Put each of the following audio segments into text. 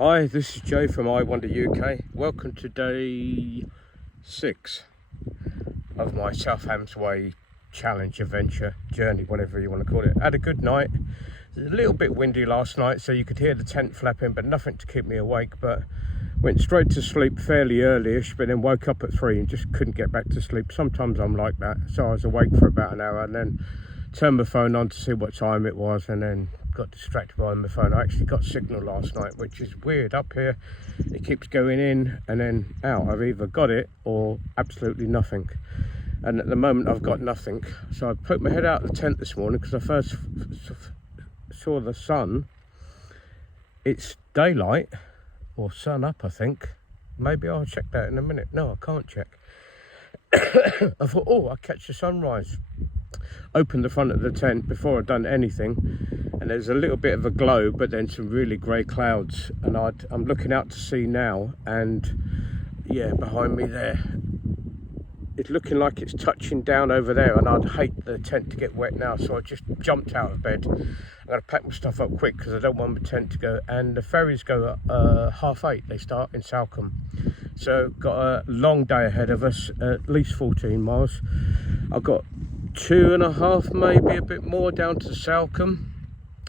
Hi, this is Joe from I Wonder UK. Welcome to day 6 of my Southampton Way challenge, adventure, journey, whatever you want to call it. Had a good night. It was a little bit windy last night, so you could hear the tent flapping, but nothing to keep me awake. But went straight to sleep fairly early-ish, but then woke up at 3 and just couldn't get back to sleep. Sometimes I'm like that. So I was awake for about an hour and then turned my phone on to see what time it was, and then got distracted by my phone. I actually got signal last night, which is weird. Up here it keeps going in and then out. I've either got it or absolutely nothing, and at the moment I've got nothing. So I put my head out of the tent this morning because I first saw the sun. It's daylight or sun up, I think. Maybe I'll check that in a minute. No, I can't check. I thought, oh, I'll catch the sunrise. Opened the front of the tent before I'd done anything, and there's a little bit of a glow, but then some really grey clouds, and I'm looking out to sea now, and yeah, behind me there it's looking like it's touching down over there, and I'd hate the tent to get wet now, so I just jumped out of bed. I'm going to pack my stuff up quick because I don't want my tent to go, and the ferries go at 8:30. They start in Salcombe, so got a long day ahead of us, at least 14 miles. I've got 2.5, maybe a bit more, down to Salcombe,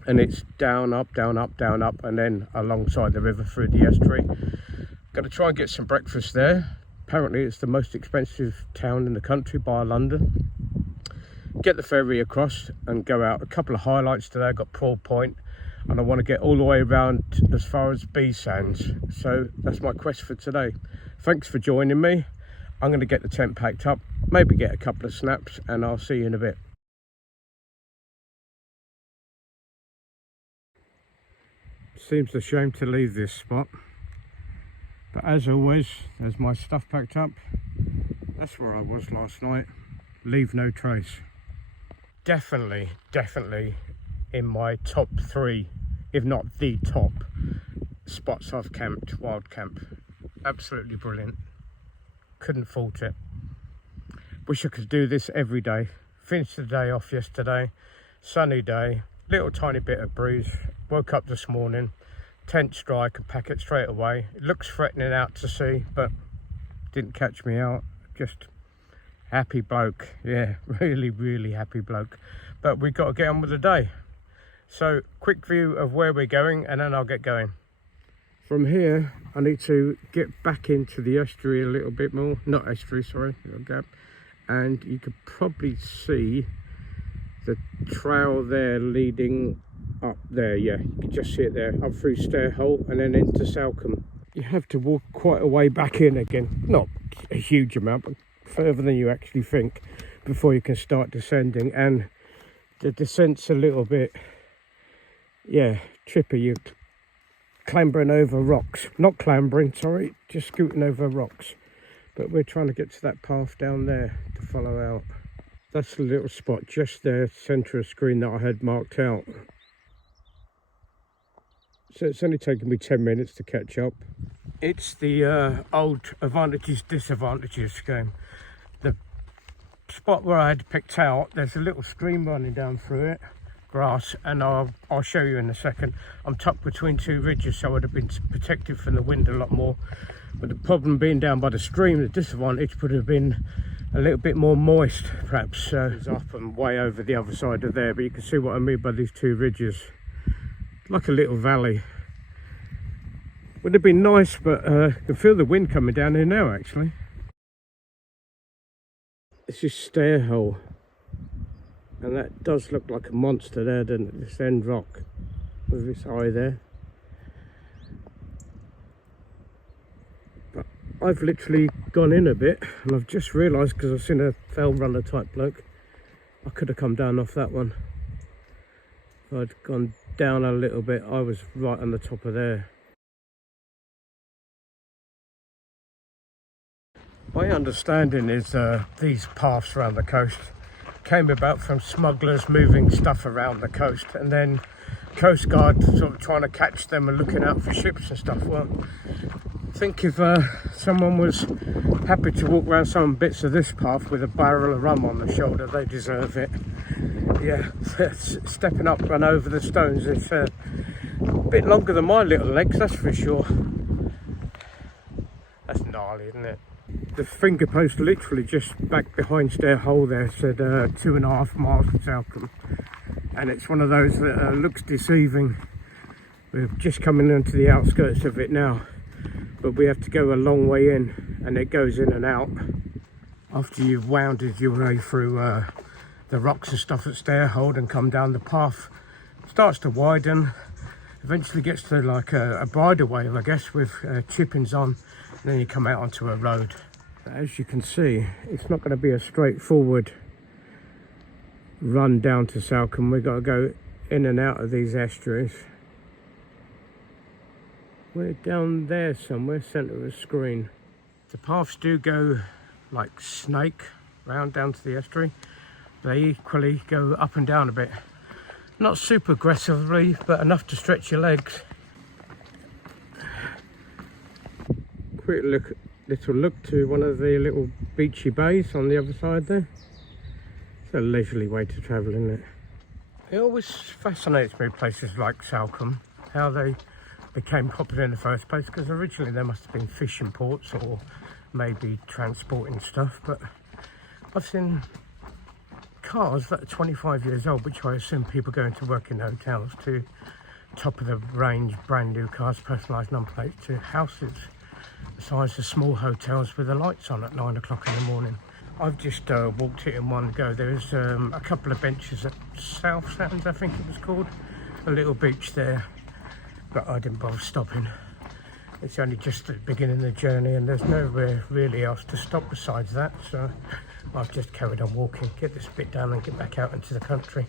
and it's down, up, down, up, down, up, and then alongside the river through the estuary. Got to try and get some breakfast there. Apparently it's the most expensive town in the country by London. Get the ferry across and go out. A couple of highlights today. I've got Prawle Point, and I want to get all the way around as far as Beesands. So that's my quest for today. Thanks for joining me. I'm going to get the tent packed up, maybe get a couple of snaps, and I'll see you in a bit. Seems a shame to leave this spot, but as always, there's my stuff packed up. That's where I was last night. Leave no trace. Definitely in my top 3, if not the top spots I've camped, wild camp. Absolutely brilliant. Couldn't fault it. Wish I could do this every day. Finished the day off yesterday, sunny day, little tiny bit of breeze. Woke up this morning, tent strike and pack it straight away. It looks threatening out to sea, but didn't catch me out. Just happy bloke. Yeah, really happy bloke. But we've got to get on with the day. So quick view of where we're going, and then I'll get going. From here, I need to get back into the estuary a little bit more. Not estuary, sorry, little gap. And you could probably see the trail there leading up there. Yeah, you can just see it there, up through Stairhole and then into Salcombe. You have to walk quite a way back in again. Not a huge amount, but further than you actually think before you can start descending. And the descent's a little bit, yeah, trippy. You're clambering over rocks, not clambering, sorry, just scooting over rocks. But we're trying to get to that path down there to follow out. That's the little spot just there, centre of screen, that I had marked out. So it's only taken me 10 minutes to catch up. It's the old advantages, disadvantages game. The spot where I had picked out, there's a little stream running down through it, grass, and I'll show you in a second. I'm tucked between 2 ridges, so I'd have been protected from the wind a lot more. But the problem being down by the stream, the disadvantage would have been a little bit more moist, perhaps. It's up and way over the other side of there, but you can see what I mean by these 2 ridges. Like a little valley. Would have been nice, but I can feel the wind coming down here now, actually. This is Stairhole. And that does look like a monster there, doesn't it? This end rock with this eye there. But I've literally gone in a bit, and I've just realised, because I've seen a fell runner type bloke, I could have come down off that one. If I'd gone down a little bit, I was right on the top of there. My understanding is these paths around the coast came about from smugglers moving stuff around the coast, and then Coast Guard sort of trying to catch them and looking out for ships and stuff. Well, I think if someone was happy to walk around some bits of this path with a barrel of rum on the shoulder, they deserve it. Yeah, stepping up and over the stones, it's bit longer than my little legs, that's for sure. That's gnarly, isn't it? The finger post literally just back behind Stair Hole there said 2.5 miles to Salcombe, and it's one of those that looks deceiving. We're just coming into the outskirts of it now, but we have to go a long way in, and it goes in and out after you've wounded your way through the rocks and stuff at Stair Hole and come down. The path starts to widen, eventually gets to like a bridleway, I guess, with chippings on, and then you come out onto a road. As you can see, it's not going to be a straightforward run down to Salcombe. We've got to go in and out of these estuaries. We're down there somewhere, centre of the screen. The paths do go like snake round down to the estuary. They equally go up and down a bit. Not super aggressively, but enough to stretch your legs. Quick little look to one of the little beachy bays on the other side there. It's a leisurely way to travel, isn't it? It always fascinates me, places like Salcombe, how they became popular in the first place, because originally there must have been fishing ports or maybe transporting stuff, but I've seen cars that are 25 years old, which I assume people going to work in hotels, to top of the range brand new cars, personalised number plates, to houses the size of small hotels with the lights on at 9 o'clock in the morning. I've just walked it in one go. There's a couple of benches at South Devon, I think it was called, a little beach there, but I didn't bother stopping. It's only just the beginning of the journey and there's nowhere really else to stop besides that, so I've just carried on walking, get this bit done and get back out into the country.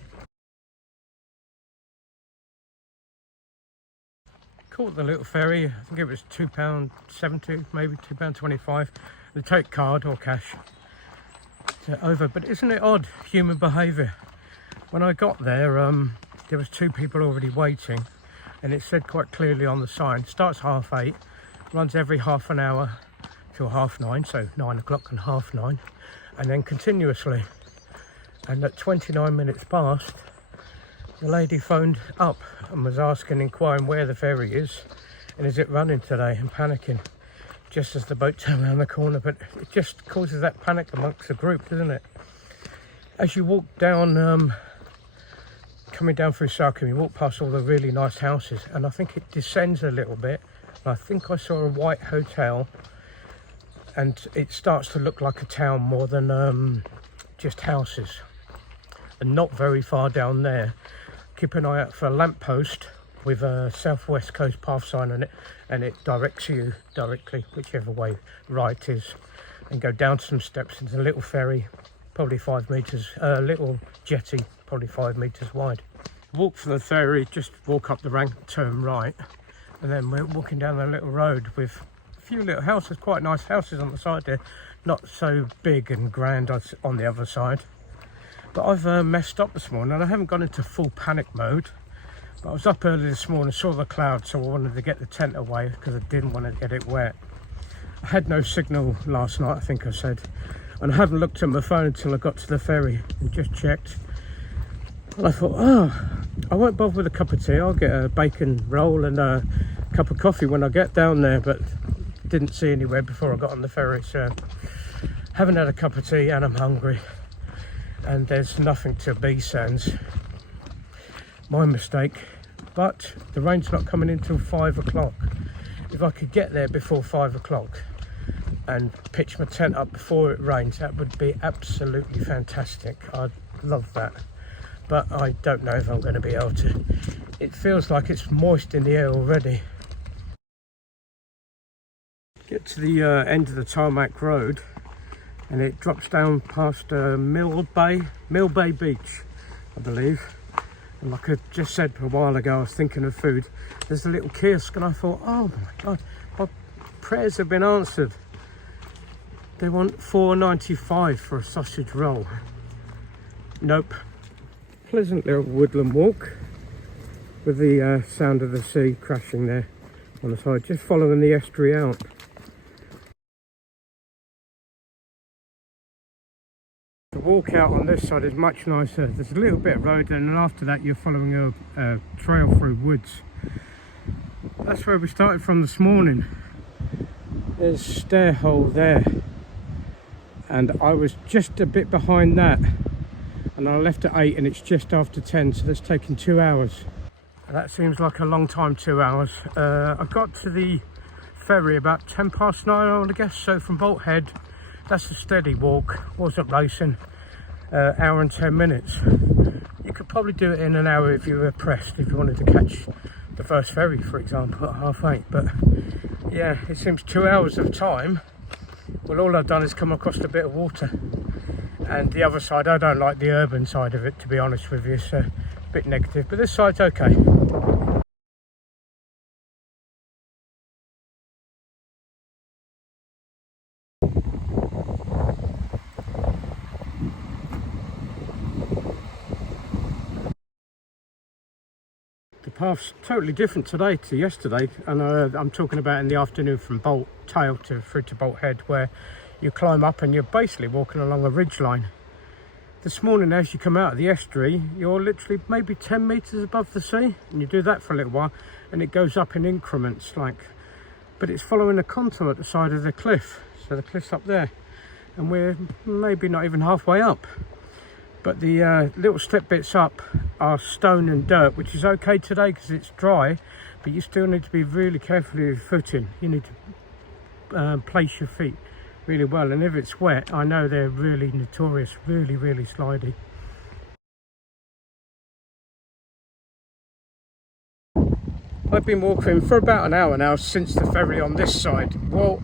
Caught the little ferry, I think it was £2.70, maybe £2.25. They take card or cash over, but isn't it odd, human behaviour? When I got there, there was 2 people already waiting, and it said quite clearly on the sign, starts 8:30, runs every half an hour till 9:30, so 9 o'clock and 9:30, and then continuously. And at 29 minutes past, the lady phoned up and was inquiring where the ferry is and is it running today, and panicking just as the boat turned around the corner. But it just causes that panic amongst the group, doesn't it? As you walk down, coming down through Salcombe, you walk past all the really nice houses, and I think it descends a little bit. I think I saw a white hotel, and it starts to look like a town more than just houses. And not very far down there, keep an eye out for a lamppost with a Southwest Coast path sign on it, and it directs you directly whichever way right is, and go down some steps into a little ferry, probably 5 metres, little jetty, probably 5 metres wide. Walk for the ferry, just walk up the rank, turn right, and then we're walking down a little road with a few little houses, quite nice houses on the side there, not so big and grand as on the other side. But I've messed up this morning, and I haven't gone into full panic mode, but I was up early this morning, saw the clouds, so I wanted to get the tent away because I didn't want to get it wet. I had no signal last night, I think I said, and I haven't looked at my phone until I got to the ferry and just checked. And I thought, I won't bother with a cup of tea, I'll get a bacon roll and a cup of coffee when I get down there, but didn't see anywhere before I got on the ferry, so haven't had a cup of tea and I'm hungry. And there's nothing to Beesands. My mistake, but the rain's not coming in till 5 o'clock. If I could get there before 5 o'clock and pitch my tent up before it rains, that would be absolutely fantastic. I'd love that, but I don't know if I'm going to be able to. It feels like it's moist in the air already. Get to the end of the tarmac road, and it drops down past Mill Bay Beach, I believe. And like I just said a while ago, I was thinking of food. There's a little kiosk, and I thought, oh my God, my prayers have been answered. They want $4.95 for a sausage roll. Nope. Pleasant little woodland walk with the sound of the sea crashing there on the side, just following the estuary out. The walk out on this side is much nicer. There's a little bit of road, and then after that you're following a trail through woods. That's where we started from this morning. There's a stair hole there, and I was just a bit behind that, and I left at 8 and it's just after 10, so that's taken 2 hours. That seems like a long time, 2 hours. I got to the ferry about 10 past 9, I would guess, so from Bolt Head, that's a steady walk, wasn't racing, hour and 10 minutes. You could probably do it in an hour if you were pressed, if you wanted to catch the first ferry, for example, at 8:30, but yeah, it seems 2 hours of time. Well, all I've done is come across a bit of water, and the other side, I don't like the urban side of it, to be honest with you, it's a bit negative, but this side's okay. The path's totally different today to yesterday, and I'm talking about in the afternoon from Bolt Tail through to Bolt Head, where you climb up and you're basically walking along a ridge line. This morning, as you come out of the estuary, you're literally maybe 10 metres above the sea, and you do that for a little while, and it goes up in increments, but it's following a contour at the side of the cliff, so the cliff's up there, and we're maybe not even halfway up. But the little step bits up are stone and dirt, which is okay today because it's dry, but you still need to be really careful with your footing. You need to place your feet really well, and if it's wet, I know they're really notorious, really slidey. I've been walking for about an hour now since the ferry on this side. Well,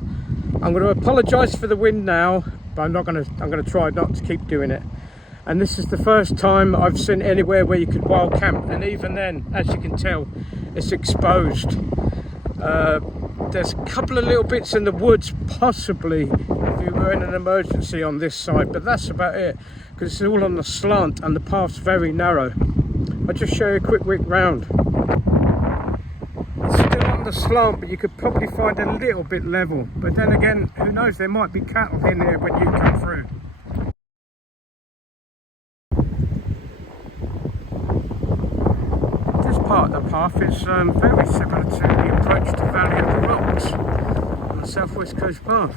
I'm going to apologise for the wind now, but I'm going to try not to keep doing it. And this is the first time I've seen anywhere where you could wild camp, and even then, as you can tell, it's exposed. There's a couple of little bits in the woods, possibly if you were in an emergency on this side, but that's about it, because it's all on the slant and the path's very narrow. I'll just show you a quick round. It's still on the slant, but you could probably find a little bit level, but then again, who knows, there might be cattle in here when you come through. Part of the path is very similar to the approach to Valley of the Rocks on the South West Coast path.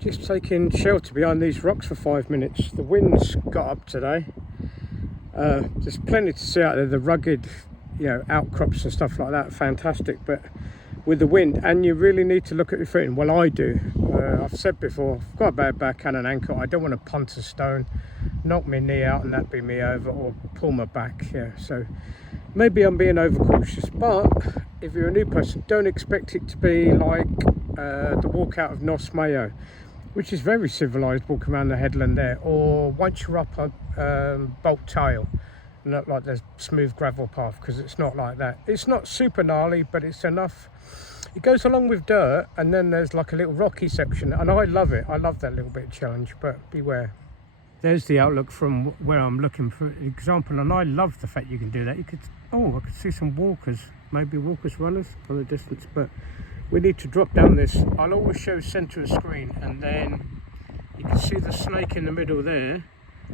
Just taking shelter behind these rocks for 5 minutes. The wind's got up today. There's plenty to see out there. The rugged, outcrops and stuff like that, fantastic. But with the wind, and you really need to look at your footing. Well, I do. I've said before, I've got a bad back and an ankle. I don't want to punt a stone, knock my knee out, and that be me over, or pull my back. Yeah, so maybe I'm being overcautious. But if you're a new person, don't expect it to be like the walk out of Nos Mayo, which is very civilised, walking around the headland there, or once you're up a Bolt Tail, not like there's smooth gravel path, because it's not like that. It's not super gnarly, but it's enough. It goes along with dirt, and then there's like a little rocky section, and I love it. I love that little bit of challenge, but beware. There's the outlook from where I'm looking for example, and I love the fact you can do that. I could see some walkers, maybe walkers runners on the distance, but we need to drop down this. I'll always show centre of screen, and then you can see the snake in the middle there.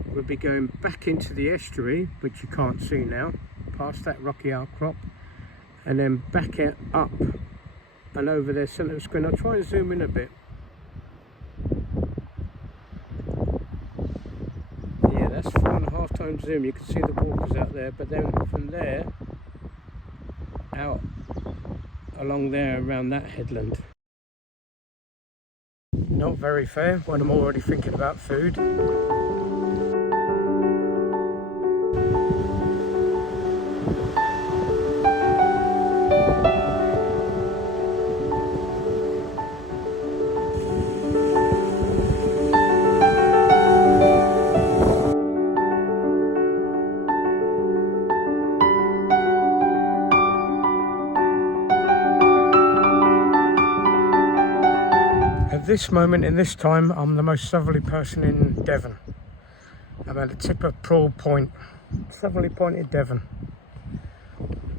We'll be going back into the estuary, which you can't see now, past that rocky outcrop, and then back it up and over there, centre of screen. I'll try and zoom in a bit. Yeah, that's 4.5 times zoom. You can see the walkers out there, but then from there out along there around that headland. Not very fair when I'm already thinking about food. At this moment in this time, I'm the most southerly person in Devon. I'm at the tip of Prawle Point, southerly point in Devon.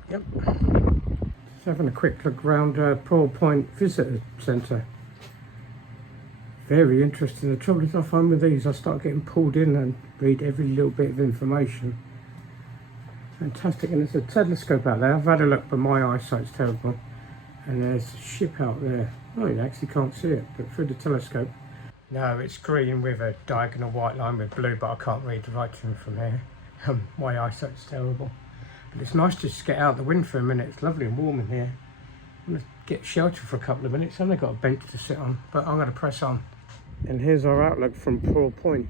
Yep. Just having a quick look around Prawle Point Visitor Centre. Very interesting. The trouble is I find with these I start getting pulled in and read every little bit of information. Fantastic, and there's a telescope out there. I've had a look but my eyesight's terrible. And there's a ship out there. Oh, you actually can't see it, but through the telescope. No, it's green with a diagonal white line with blue, but I can't read the writing from here. My eyesight's terrible. But it's nice just to get out the wind for a minute. It's lovely and warm in here. I'm going to get shelter for a couple of minutes. I've only got a bench to sit on, but I'm going to press on. And here's our outlook from Prawle Point.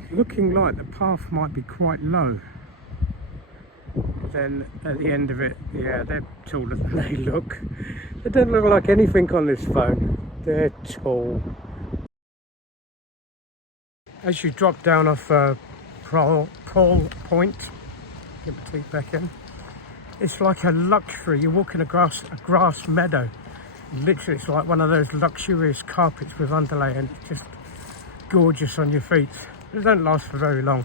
It's looking like the path might be quite low. Then at the end of it, yeah, they're taller than they look. They don't look like anything on this phone. They're tall. As you drop down off Prawle Point, get my teeth back in, it's like a luxury. You're walking a grass meadow. Literally, it's like one of those luxurious carpets with underlay, and it's just gorgeous on your feet. It don't last for very long.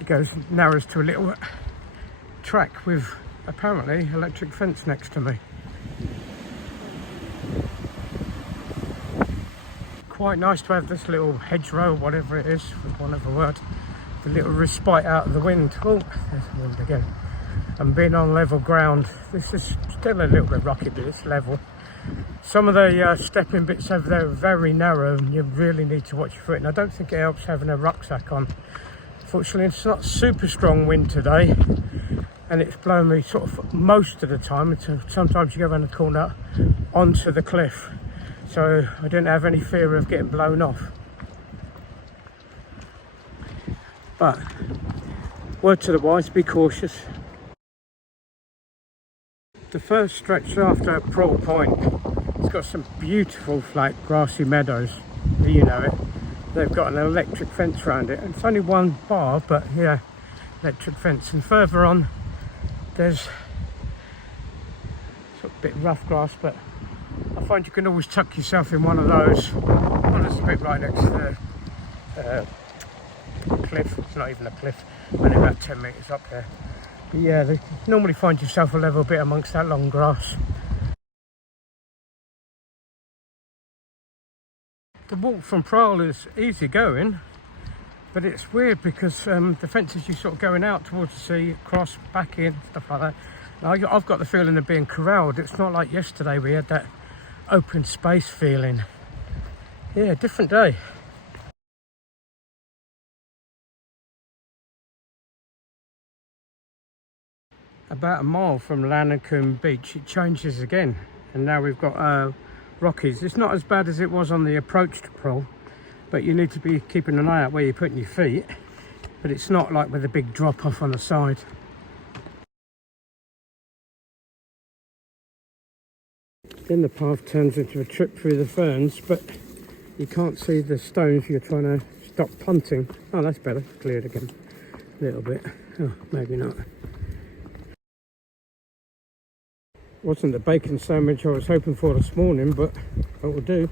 It narrows to a little track with apparently electric fence next to me. Quite nice to have this little hedgerow, whatever it is, for want of a word, the little respite out of the wind. Oh, there's the wind again. And being on level ground, this is still a little bit rocky, but it's level. Some of the stepping bits over there are very narrow, and you really need to watch your foot. And I don't think it helps having a rucksack on. Fortunately, it's not super strong wind today, and it's blowing me sort of most of the time. Sometimes you go around the corner onto the cliff, so I didn't have any fear of getting blown off. But word to the wise, be cautious. The first stretch after Prawle Point, it's got some beautiful flat grassy meadows, you know it. They've got an electric fence around it, and it's only one bar, but yeah, electric fence. And further on there's sort of a bit rough grass, but I find you can always tuck yourself in one of those. Well, there's a bit right next to the cliff. It's not even a cliff, only about 10 metres up there. But yeah, you normally find yourself a level bit amongst that long grass. The walk from Prawle is easy going, but it's weird because the fences you sort of going out towards the sea, across, back in, stuff like that. Now, I've got the feeling of being corralled. It's not like yesterday we had that open space feeling. Yeah, different day. About a mile from Salcombe beach it changes again, and now we've got Rockies. It's not as bad as it was on the approach to Prawle, but you need to be keeping an eye out where you're putting your feet. But it's not like with a big drop off on the side. Then the path turns into a trip through the ferns, but you can't see the stones you're trying to stop punting. Oh, that's better. Cleared again a little bit. Oh, maybe not. Wasn't the bacon sandwich I was hoping for this morning, but it will do.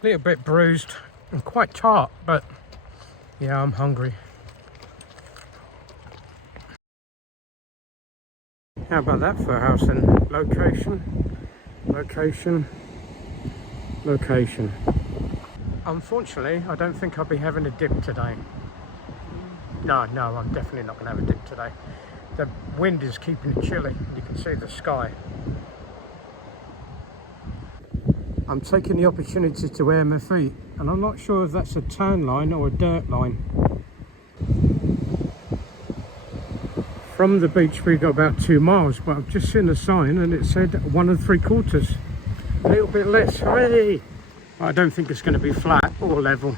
A little bit bruised and quite tart, but yeah, I'm hungry. How about that for a house and location, location, location. Unfortunately, I don't think I'll be having a dip today. No, I'm definitely not going to have a dip today. The wind is keeping it chilly. You can see the sky. I'm taking the opportunity to air my feet, and I'm not sure if that's a tan line or a dirt line. From the beach we got about 2 miles, but I've just seen a sign and it said 1 3/4. A little bit less. Hooray! I don't think it's going to be flat or level.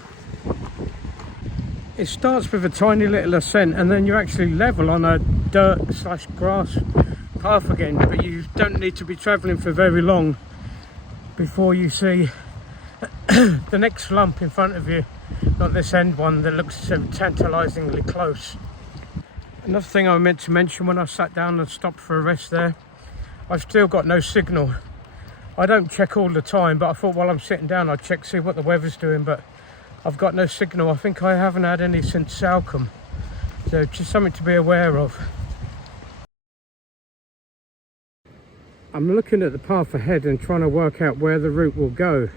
It starts with a tiny little ascent, and then you're actually level on a dirt/grass path again, but you don't need to be travelling for very long before you see the next lump in front of you, not this end one that looks so tantalisingly close. Another thing I meant to mention when I sat down and stopped for a rest there, I've still got no signal. I don't check all the time, but I thought while I'm sitting down I'd check, see what the weather's doing, but I've got no signal. I think I haven't had any since Salcombe. So just something to be aware of. I'm looking at the path ahead and trying to work out where the route will go.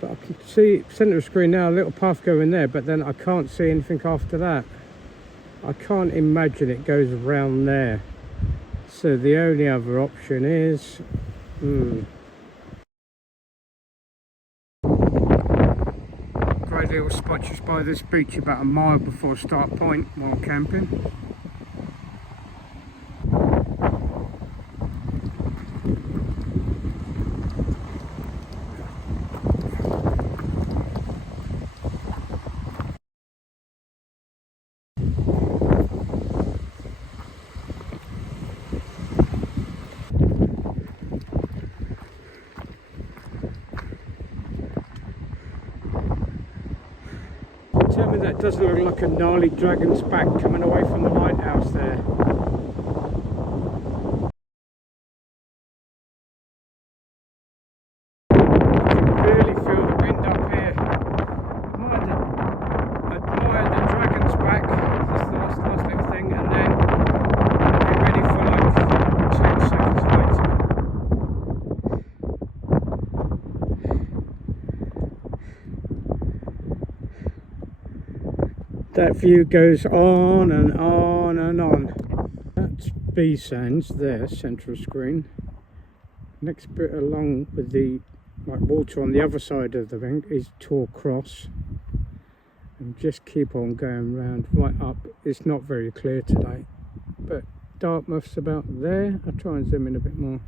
But I can see centre of screen now, a little path going there, but then I can't see anything after that. I can't imagine it goes around there. So the only other option is... Great little spot just by this beach, about a mile before start point while camping. Tell me that doesn't look like a gnarly dragon's back coming away from the lighthouse there. I can really feel the wind up here. Admire the dragon's back, that's the last little thing, and then get ready for like 10 seconds later. That view goes on and on and on. That's Beesands there, central screen. Next bit along with the water on the other side of the ring is Tor Cross. And just keep on going round right up. It's not very clear today, but Dartmouth's about there. I'll try and zoom in a bit more.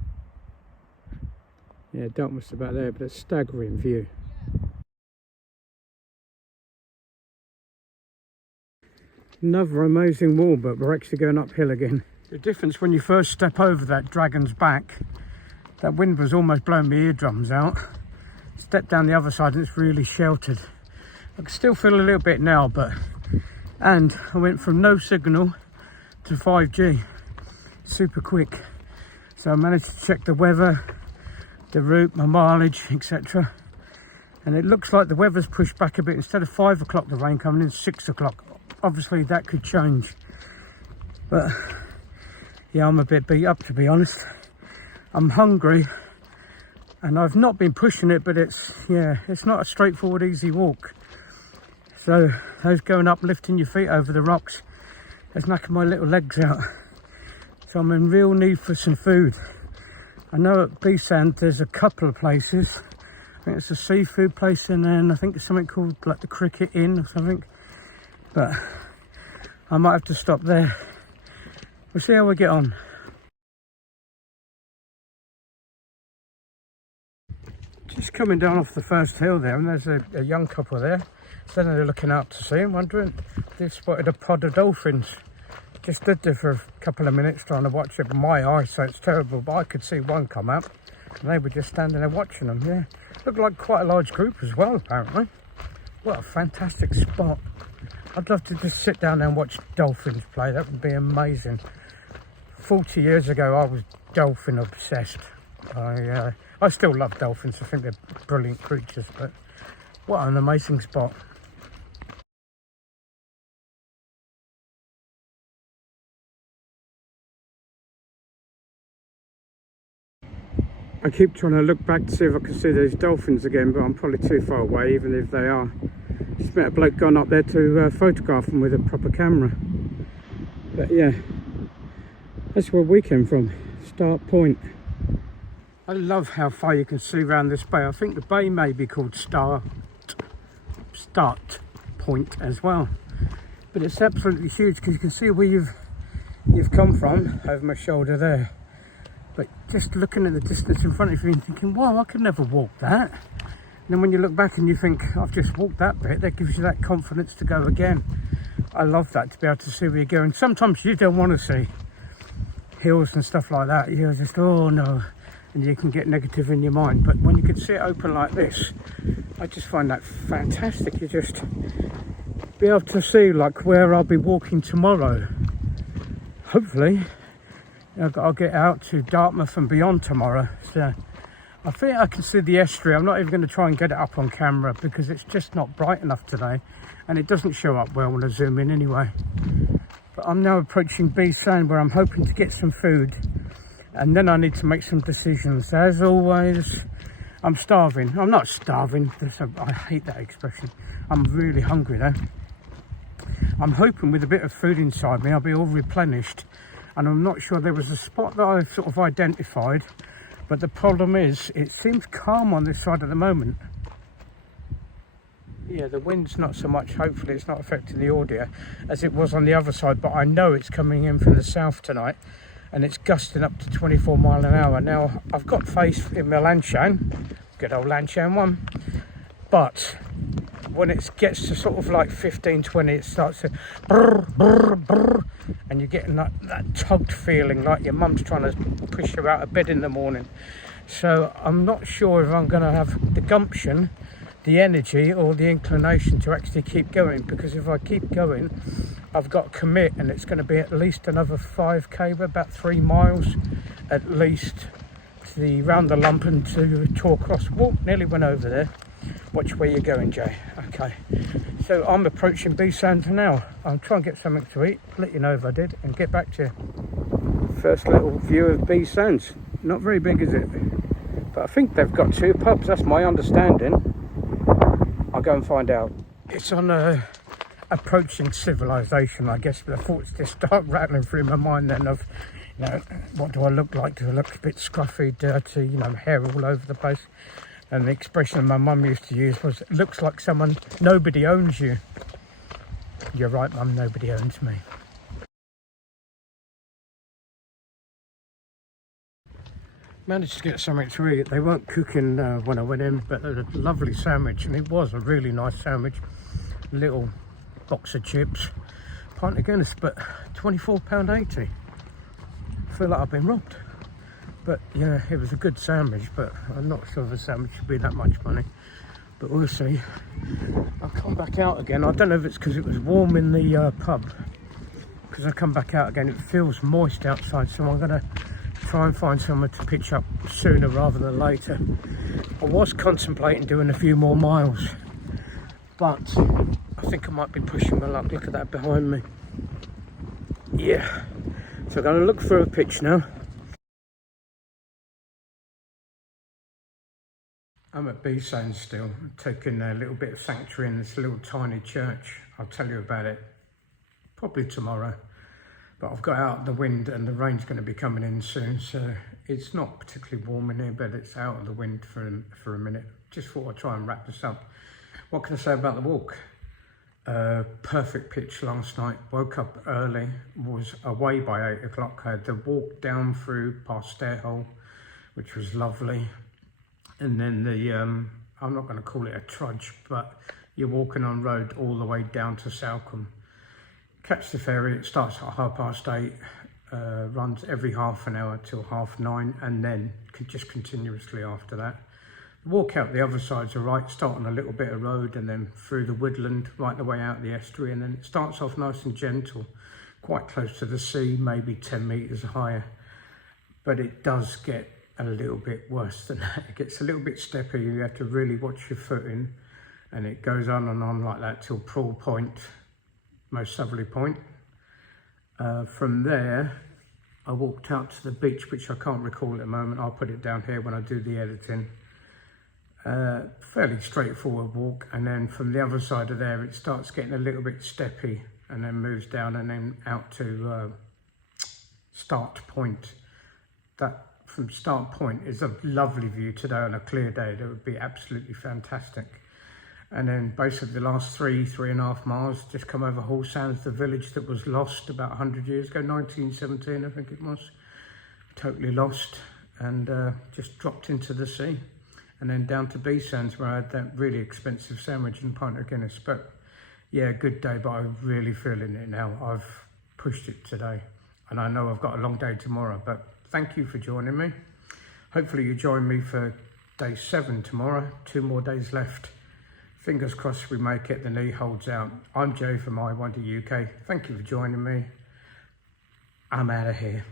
Yeah, Dartmouth's about there, but a staggering view. Another amazing wall, but we're actually going uphill again. The difference when you first step over that dragon's back, that wind was almost blowing my eardrums out. Step down the other side and it's really sheltered. I can still feel a little bit now, and I went from no signal to 5G super quick. So I managed to check the weather, the route, my mileage, etc. And it looks like the weather's pushed back a bit. Instead of 5 o'clock the rain coming in, 6 o'clock. Obviously that could change, but yeah, I'm a bit beat up, to be honest. I'm hungry and I've not been pushing it, but it's not a straightforward easy walk. So those going up, lifting your feet over the rocks, has knacking my little legs out. So I'm in real need for some food. I know at Beesands there's a couple of places. I think it's a seafood place, and then I think it's something called like the Cricket Inn or something. But I might have to stop there. We'll see how we get on. Just coming down off the first hill there, and there's a young couple there. Standing there looking out to sea, and wondering if they've spotted a pod of dolphins. Just stood there for a couple of minutes trying to watch it. My eyesight's terrible, but I could see one come up, and they were just standing there watching them. Yeah, looked like quite a large group as well, apparently. What a fantastic spot. I'd love to just sit down there and watch dolphins play. That would be amazing. 40 years ago, I was dolphin obsessed. I still love dolphins. I think they're brilliant creatures, but what an amazing spot. I keep trying to look back to see if I can see those dolphins again, but I'm probably too far away, even if they are. Just met a bloke gone up there to photograph them with a proper camera. But yeah, that's where we came from, Start Point. I love how far you can see around this bay. I think the bay may be called Start Point as well. But it's absolutely huge because you can see where you've come from over my shoulder there. But just looking at the distance in front of you and thinking, wow, I could never walk that. And then when you look back and you think, I've just walked that bit, that gives you that confidence to go again. I love that, to be able to see where you're going. Sometimes you don't want to see hills and stuff like that. You're just, oh no, and you can get negative in your mind. But when you can see it open like this, I just find that fantastic. You just be able to see like where I'll be walking tomorrow. Hopefully I'll get out to Dartmoor and beyond tomorrow. So I think I can see the estuary. I'm not even going to try and get it up on camera because it's just not bright enough today, and it doesn't show up well when I zoom in anyway. But I'm now approaching Beesands, where I'm hoping to get some food, and then I need to make some decisions. As always, I'm starving. I'm not starving. I hate that expression. I'm really hungry though. I'm hoping with a bit of food inside me I'll be all replenished, and I'm not sure. There was a spot that I sort of identified, but the problem is it seems calm on this side at the moment. Yeah, the wind's not so much. Hopefully it's not affecting the audio as it was on the other side, but I know it's coming in from the south tonight, and it's gusting up to 24 mile an hour. Now I've got faith in my Lanshan, good old Lanshan one, but when it gets to sort of like 15, 20, it starts to brr, brr, brr, and you're getting that tugged feeling like your mum's trying to push you out of bed in the morning. So I'm not sure if I'm going to have the gumption, the energy or the inclination to actually keep going, because if I keep going I've got to commit, and it's going to be at least another 5k, about 3 miles at least, to the round the lump and to Totnes. Whoa, nearly went over there. Watch where you're going, Jay. Okay, so I'm approaching Beesands now. I'll try and get something to eat, let you know if I did, and get back to you. First little view of Beesands. Not very big, is it? But I think they've got 2 pubs, that's my understanding. I'll go and find out. It's on approaching civilization, I guess, but the thoughts just start rattling through my mind then of, you know, what do I look like? Do I look a bit scruffy, dirty, you know, hair all over the place? And the expression my mum used to use was, it looks like someone, nobody owns you. You're right, Mum, nobody owns me. Managed to get something to eat. They weren't cooking when I went in, but a lovely sandwich, and it was a really nice sandwich. Little box of chips, pint of Guinness, but £24.80. I feel like I've been robbed. But yeah, it was a good sandwich, but I'm not sure the sandwich should be that much money, but we'll see. I'll come back out again. I don't know if it's because it was warm in the pub, because I come back out again it feels moist outside, so I'm going to try and find somewhere to pitch up sooner rather than later. I was contemplating doing a few more miles, but I think I might be pushing my luck. Look at that behind me. Yeah, so I'm going to look for a pitch now. I'm at Beesands still, taking a little bit of sanctuary in this little tiny church. I'll tell you about it probably tomorrow. But I've got out the wind and the rain's going to be coming in soon, so it's not particularly warm in here, but it's out of the wind for a minute. Just thought I'd try and wrap this up. What can I say about the walk? Perfect pitch last night. Woke up early, was away by 8 o'clock. I had the walk down through past Stairhole, which was lovely. And then the, I'm not going to call it a trudge, but you're walking on road all the way down to Salcombe. Catch the ferry, it starts at 8:30, runs every half an hour till 9:30, and then just continuously after that. Walk out the other side's all right, start on a little bit of road and then through the woodland, right the way out the estuary, and then it starts off nice and gentle, quite close to the sea, maybe 10 metres higher. But it does get a little bit worse than that. It gets a little bit steppy, you have to really watch your footing, and it goes on and on like that till Prawle Point, most southerly point. From there, I walked out to the beach, which I can't recall at the moment. I'll put it down here when I do the editing. Fairly straightforward walk, and then from the other side of there, it starts getting a little bit steppy, and then moves down and then out to Start Point. That from Start Point is a lovely view today on a clear day. That would be absolutely fantastic. And then basically the last 3.5 miles, just come over Sands, the village that was lost about 100 years ago, 1917 I think it was. Totally lost, and just dropped into the sea. And then down to Beesands, where I had that really expensive sandwich and pint of Guinness. But yeah, good day, but I'm really feeling it now. I've pushed it today, and I know I've got a long day tomorrow, but thank you for joining me. Hopefully you join me for day 7 tomorrow, 2 more days left. Fingers crossed we make it, the knee holds out. I'm Jay from I Wonder UK. Thank you for joining me. I'm out of here.